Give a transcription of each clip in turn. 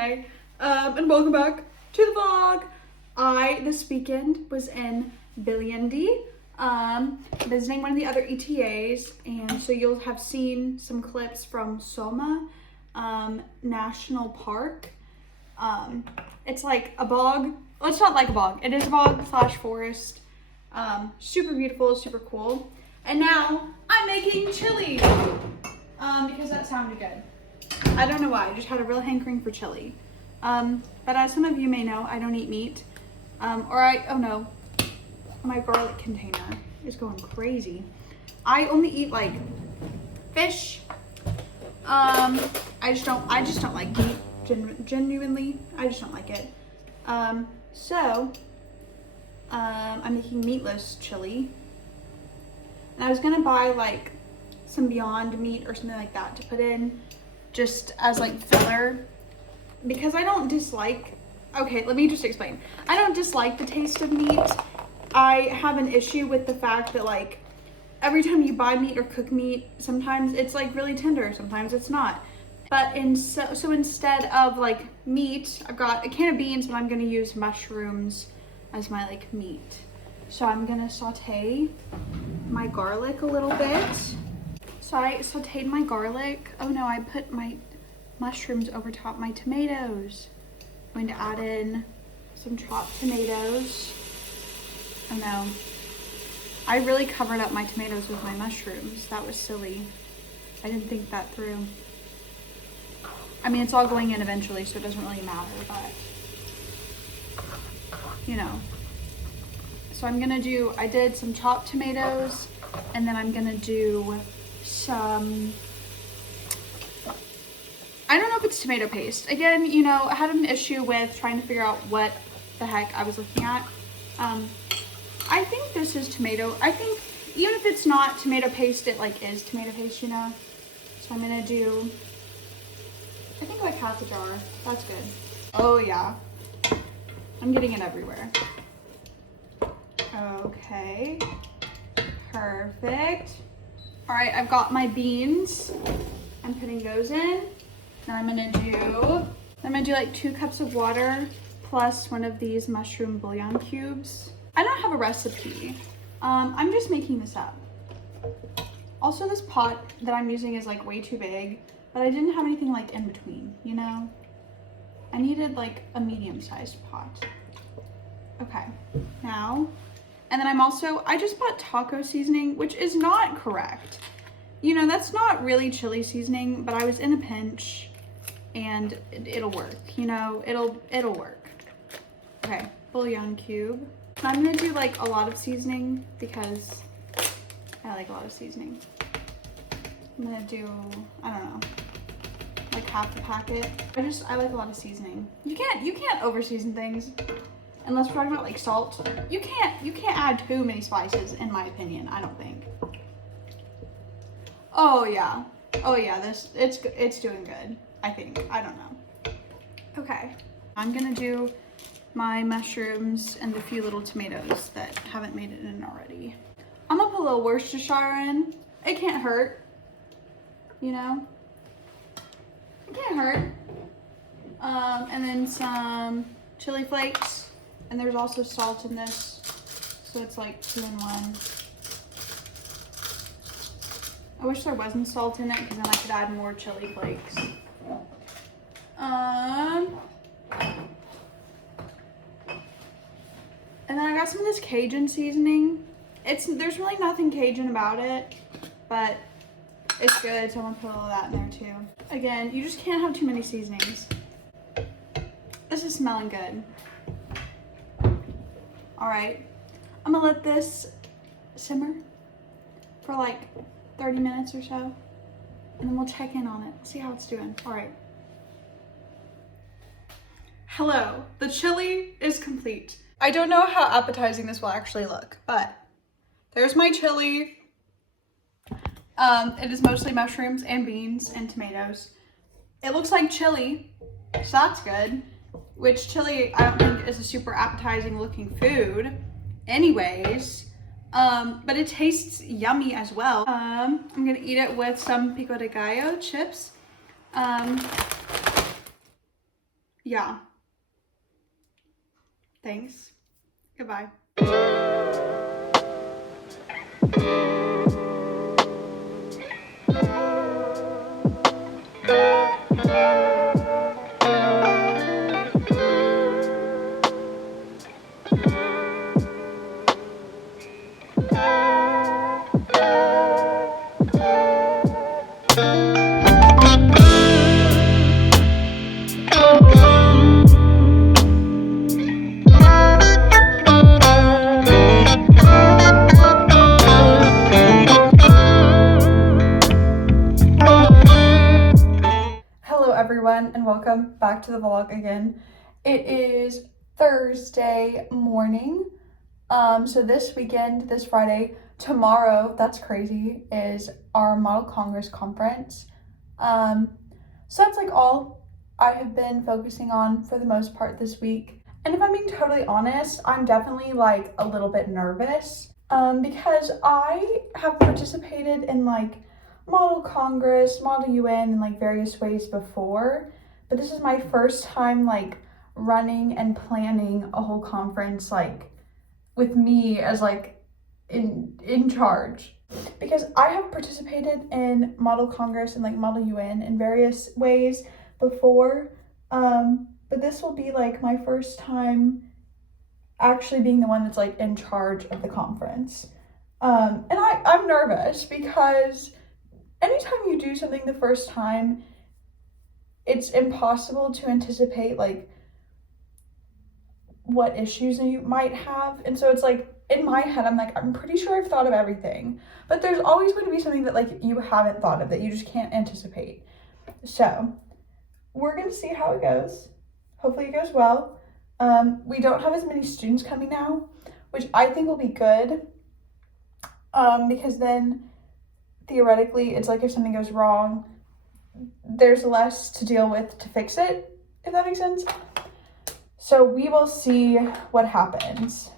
Monday, and welcome back to the vlog. This weekend was in Billindi, visiting one of the other ETAs, and so you'll have seen some clips from Soma National Park. It's like a bog. Well, it's not like a bog. It is a bog / forest. Super beautiful, super cool. And now I'm making chili because that sounded good. I don't know why, I just had a real hankering for chili. But as some of you may know, I don't eat meat. Oh no, my garlic container is going crazy. I only eat like fish. I just don't like meat, genuinely. I just don't like it. I'm making meatless chili. And I was gonna buy like some Beyond Meat or something like that to put in just as like filler, because I don't dislike, okay, let me just explain. I don't dislike the taste of meat. I have an issue with the fact that like every time you buy meat or cook meat, sometimes it's like really tender, sometimes it's not. But so instead of like meat, I've got a can of beans, but I'm gonna use mushrooms as my like meat. So I'm gonna saute my garlic a little bit. So I sauteed my garlic. Oh no, I put my mushrooms over top my tomatoes. I'm going to add in some chopped tomatoes. Oh no. I really covered up my tomatoes with my mushrooms. That was silly. I didn't think that through. I mean, it's all going in eventually, so it doesn't really matter, but you know. So I did some chopped tomatoes, and then I'm gonna do some, I don't know if it's tomato paste. Again, you know, I had an issue with trying to figure out what the heck I was looking at. I think this is tomato. I think even if it's not tomato paste, it like is tomato paste, you know? So I'm gonna do, I think like half a jar. That's good. Oh yeah. I'm getting it everywhere. Okay. Perfect. All right, I've got my beans. I'm putting those in. Now I'm gonna do like 2 cups of water plus one of these mushroom bouillon cubes. I don't have a recipe. I'm just making this up. Also, this pot that I'm using is like way too big, but I didn't have anything like in between, you know? I needed like a medium-sized pot. Okay, now, and then I just bought taco seasoning, which is not correct. You know, that's not really chili seasoning, but I was in a pinch and it'll work, you know, it'll work. Okay, bouillon cube. I'm gonna do like a lot of seasoning because I like a lot of seasoning. I'm gonna do, I don't know, like half the packet. I like a lot of seasoning. You can't over season things. Unless we're talking about like salt. You can't add too many spices, in my opinion, I don't think. Oh yeah, it's doing good, I think. I don't know. Okay, I'm gonna do my mushrooms and the few little tomatoes that haven't made it in already. I'm gonna put a little Worcestershire in. It can't hurt, you know? It can't hurt. And then some chili flakes. And there's also salt in this, so it's like 2 in 1. I wish there wasn't salt in it, because then I could add more chili flakes. And then I got some of this Cajun seasoning. There's really nothing Cajun about it, but it's good, so I'm gonna put all of that in there too. Again, you just can't have too many seasonings. This is smelling good. All right, I'm gonna let this simmer for like 30 minutes or so, and then we'll check in on it, see how it's doing. All right. Hello, the chili is complete. I don't know how appetizing this will actually look, but there's my chili. It is mostly mushrooms and beans and tomatoes. It looks like chili, so that's good. Which chili I don't think is a super appetizing looking food anyways, but it tastes yummy as well. I'm gonna eat it with some pico de gallo chips. yeah. Thanks. Goodbye. Everyone, and welcome back to the vlog again. It is Thursday morning. So this weekend, this Friday, tomorrow, that's crazy, is our Model Congress conference. So that's like all I have been focusing on for the most part this week. And if I'm being totally honest, I'm definitely like a little bit nervous because I have participated in like Model Congress, Model UN in like various ways before, but this is my first time like running and planning a whole conference like with me as like in charge, because I have participated in Model Congress and like Model UN in various ways before, but this will be like my first time actually being the one that's like in charge of the conference. And I'm nervous because anytime you do something the first time, it's impossible to anticipate like what issues you might have. And so it's like in my head, I'm like, I'm pretty sure I've thought of everything, but there's always going to be something that like you haven't thought of that you just can't anticipate. So we're going to see how it goes. Hopefully it goes well. We don't have as many students coming now, which I think will be good, because then theoretically, it's like if something goes wrong, there's less to deal with to fix it, if that makes sense. So we will see what happens.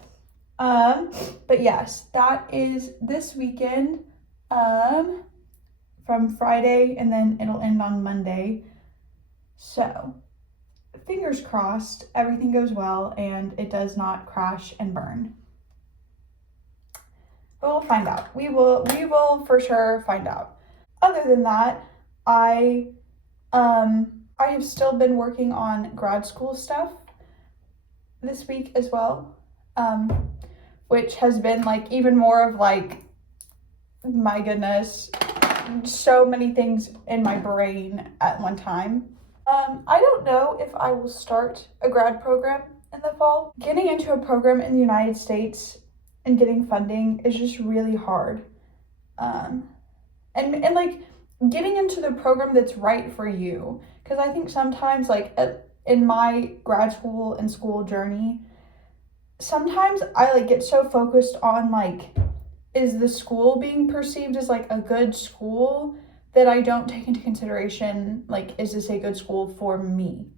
But yes, that is this weekend, from Friday, and then it'll end on Monday. So fingers crossed, everything goes well and it does not crash and burn. But we'll find out. We will for sure find out. Other than that, I have still been working on grad school stuff this week as well, which has been like even more of like, my goodness, so many things in my brain at one time. I don't know if I will start a grad program in the fall. Getting into a program in the United States and getting funding is just really hard. And like getting into the program that's right for you. Because I think sometimes like in my grad school and school journey, sometimes I like get so focused on like, is the school being perceived as like a good school, that I don't take into consideration, like, is this a good school for me?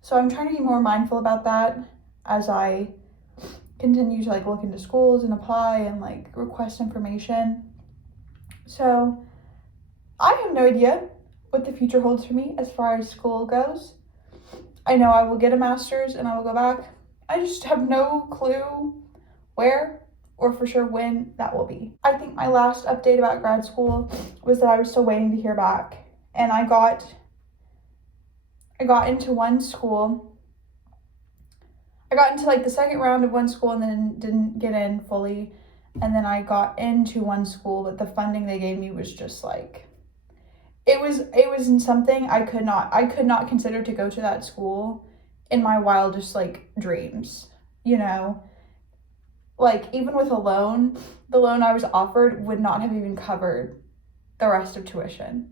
So I'm trying to be more mindful about that as I continue to like look into schools and apply and like request information. So I have no idea what the future holds for me as far as school goes. I know I will get a master's and I will go back. I just have no clue where or for sure when that will be. I think my last update about grad school was that I was still waiting to hear back, and I got into one school. I got into like the second round of one school and then didn't get in fully, and then I got into one school, but the funding they gave me was just like, it was something I could not consider to go to that school in my wildest like dreams, you know. Like, even with a loan, the loan I was offered would not have even covered the rest of tuition.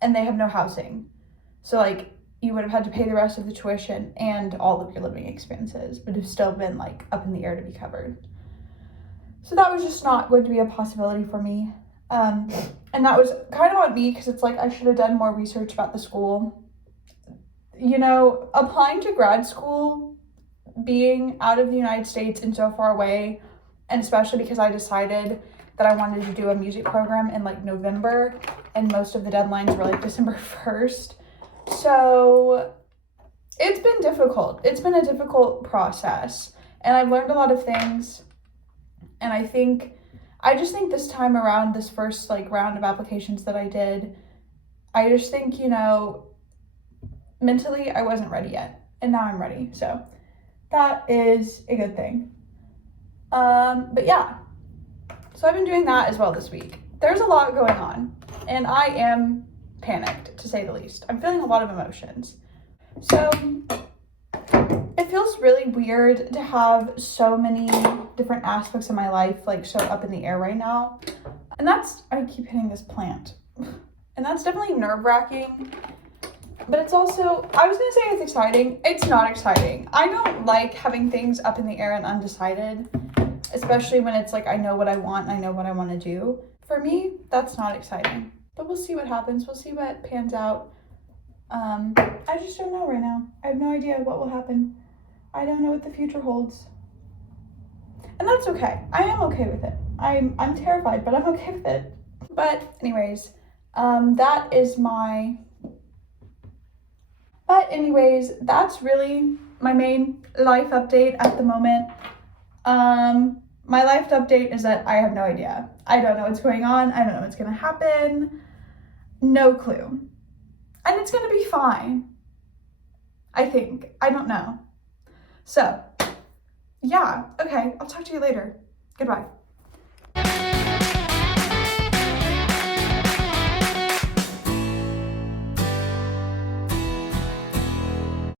And they have no housing. So, like, you would have had to pay the rest of the tuition and all of your living expenses would have still been, like, up in the air to be covered. So that was just not going to be a possibility for me. And that was kind of on me, because it's like I should have done more research about the school. You know, applying to grad school, being out of the United States and so far away, and especially because I decided that I wanted to do a music program in like November, and most of the deadlines were like December 1st. So it's been difficult. It's been a difficult process, and I've learned a lot of things. And I just think this time around, this first like round of applications that I did, I just think, you know, mentally I wasn't ready yet, and now I'm ready. So that is a good thing. But yeah, so I've been doing that as well this week. There's a lot going on, and I am panicked, to say the least. I'm feeling a lot of emotions. So it feels really weird to have so many different aspects of my life like so up in the air right now. And I keep hitting this plant. And that's definitely nerve-wracking. But it's also, I was gonna say it's exciting. It's not exciting. I don't like having things up in the air and undecided, especially when it's like I know what I want and I know what I want to do. For me, that's not exciting. But we'll see what happens. We'll see what pans out. I just don't know right now. I have no idea what will happen. I don't know what the future holds. And that's okay. I am okay with it. I'm terrified, but I'm okay with it. But anyways, that's really my main life update at the moment. My life update is that I have no idea. I don't know what's going on. I don't know what's gonna happen. No clue. And it's gonna be fine. I think. I don't know. So, yeah. Okay, I'll talk to you later. Goodbye.